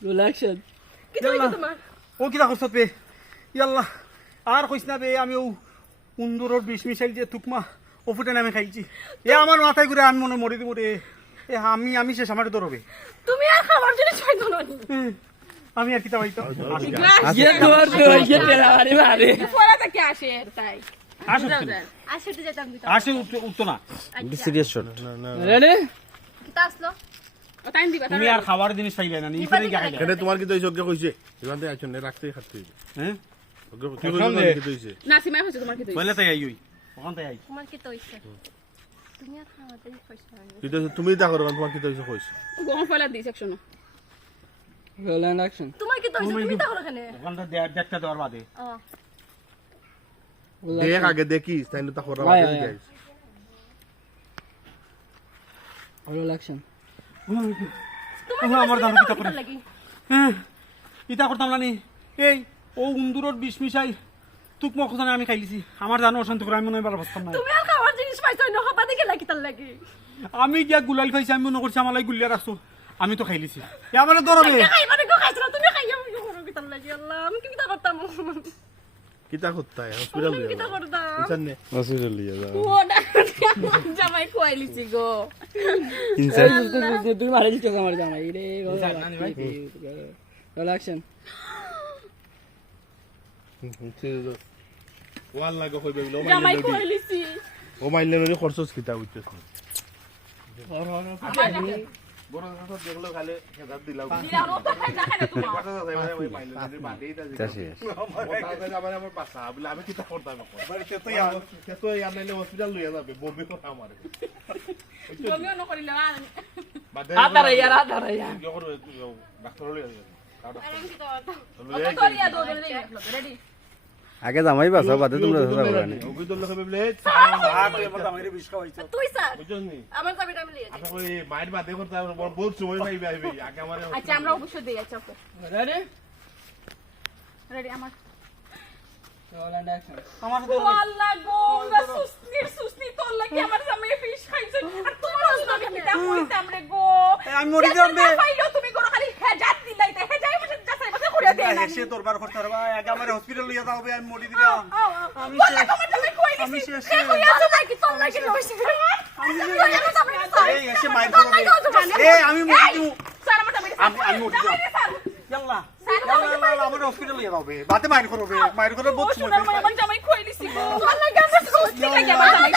রিল্যাক্সন কি হইছে তোমার ও কিটা করছ বে ইয়াল্লাহ আর কইস না বে আমি ও উন্দুরর বিষ মিশাইল যে তুকমা ও ফুটে নামে খাইছি এ আমার মাথায় ঘুরে আমি মনে মরি দিব রে এ আমি শেষ আমার ধরবে তুমি আর খাবার জিনিস পাইতো না আমি আর কিটা পাইতো ইয়ে তোমার তো ইয়ে তেরা আরে মারে পড়া থেকে আসে তাই আসে যেতাম আসে উঠতো না সিরিয়াস শট রেডি কিতা আসলো ও টাইম দিবা তুমি আর খাবার জিনিস পাইলে না ইফারে গাইলে এখানে তোমার কি দইছে ওকে কইছে এখান থেকে আইছন রাখতেই খাতে হইছে হ্যাঁ ওকে কি কইছে কি দইছে নাসিমা হইছে তোমার কি তো বলে তাই আইই ওখান তাই আই তোমার কি তো হইছে তুমি আর খাবার জিনিস পাইছো না কি দইছে তুমি দেখো তোমার কি দইছে কইছে গম ফেলা দি সেকশন রোল্যান্ড অ্যাকশন তোমার কি তো হইছে তুমি দেখো এখানে ওখানটা দেখটা দেওয়ার বাদে ও দেখ আগে দেখিস তাইলে তা করা আয়, বাকি আয়, যাইস রোল অ্যাকশন আমার দাম কিতা করে লাগি হ্যাঁ ইটা করতাম না নি এই ও উন্দুরর বিষ মিশাই তুক মখজানে আমি খাইলিছি আমার জানো অশান্তি করে আমি মনে হয় ভালো বসতাম না তুমি আর খাবার জিনিস পাইছো না খাবার দিকে লাগি তার লাগি আমি গিয়া গুলাল খাইছি আমি মনে করছি আমার লাই গুলিয়া রাখছো আমি তো খাইলিছি এ আমার দরবে খাই মানে গো খাইছো না তুমি খাইয়া আমি করো কি তার লাগি আল্লাহ আমি কি করতাম কিতা করতাই হসপিটাল কি লইয়া করতাম বুঝছেন নে হসপিটাল লিয়ে যাও ও না জামাই কোয়াইলিছি গো তুমি মারে দিচ্ছ আমার জামাই রে রোল অ্যাকশন ওয়াল লাগা কইবে বলে জামাই কোয়াইলিছি ও মাইলে নরি খরচস কিতা হইতেছ বড় কথা দেখলো খালি হেদাত দিলাও দিলা রোটা খাই না খাই তুমি কথা যাই মানে ওই মাইলে নরি বাদেই দা চাষি আমার পাসা বলে আমি কিতা করতাম তো ইয়ার নাইলে হসপিটাল লইয়া যাবে বমি কথা আমারে জমিও ন করিলা বাদে আতারে ইয়ার যখন ডাক্তার লইয়া যাবে আমি কি করতাম ও তো রিয়া দো রেডি আগে জামাই বাসা বাদে তোমরা ধরা করবে না ওই দল লগে বলে আর তুই আমার দামের বিষ খাওয়াইছো তুই স্যার বুঝছস নি আমার চাবিটা আমি লিয়ে আপনি ওই মাইর বাদে করতে বহুত সময় পাইবে আইবে আগে আমারে আচ্ছা আমরা অবশ্যই দেই আচ্ছা ওকে রেডি রেডি আমার রোল্যান্ড অ্যাকশন আমার আল্লাহ গো না সুস্নি তোর লাগি আমার জামাই ফিশ খাইছে আর তোমার হসপিটাল কিটা কইতাম রে গো আমি মরি যাম বে খাইলো তুমি কোন খালি হেজাত দিলাইতে হেজাই বসে যাচাই বাছাই করিয়া দেয় না এসে দরবার করতে পারবা আগে আমার হসপিটাল লইয়া যাও বে আমি মরি দিলাম আমি আমি শেষ। শেষ কইয়া তোমার কি তোর লাগি লইছে এই এসে মাইর করবে এই আমি মরি দিব স্যার আমার জামাই আমি মরি যাব ইয়াল্লা ইয়াল্লা আমার হসপিটাল লইয়া যাও বে বাতে মাইর করবে মাইর করে বহুত সময় আমার জামাই কইলিছি গো আল্লাহ গাছে সুস্নি লাগি আমার জামাই